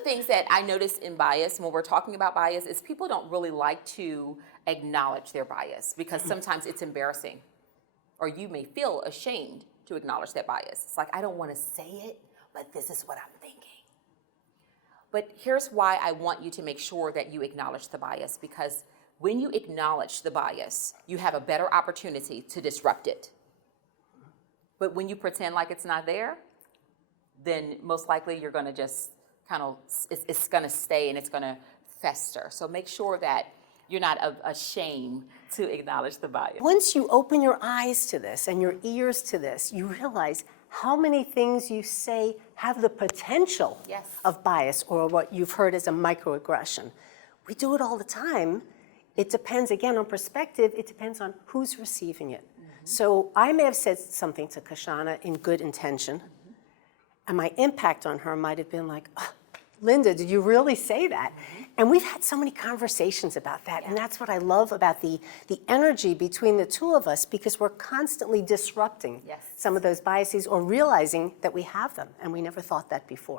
things that I notice in bias when we're talking about bias is people don't really like to acknowledge their bias because sometimes it's embarrassing, or you may feel ashamed to acknowledge that bias. It's like, I don't want to say it, but this is what I'm thinking. But here's why I want you to make sure that you acknowledge the bias, because when you acknowledge the bias, you have a better opportunity to disrupt it. But when you pretend like it's not there, then most likely you're going to just kind of, it's going to stay and it's going to fester. So make sure that you're not ashamed to acknowledge the bias. Once you open your eyes to this and your ears to this, you realize how many things you say have the potential of bias, or what you've heard as a microaggression. We do it all the time. It depends, again, on perspective. It depends on who's receiving it. So I may have said something to Kashonna in good intention, and my impact on her might have been like, oh, Lynda, did you really say that? And we've had so many conversations about that, and that's what I love about the energy between the two of us, because we're constantly disrupting some of those biases or realizing that we have them, and we never thought that before.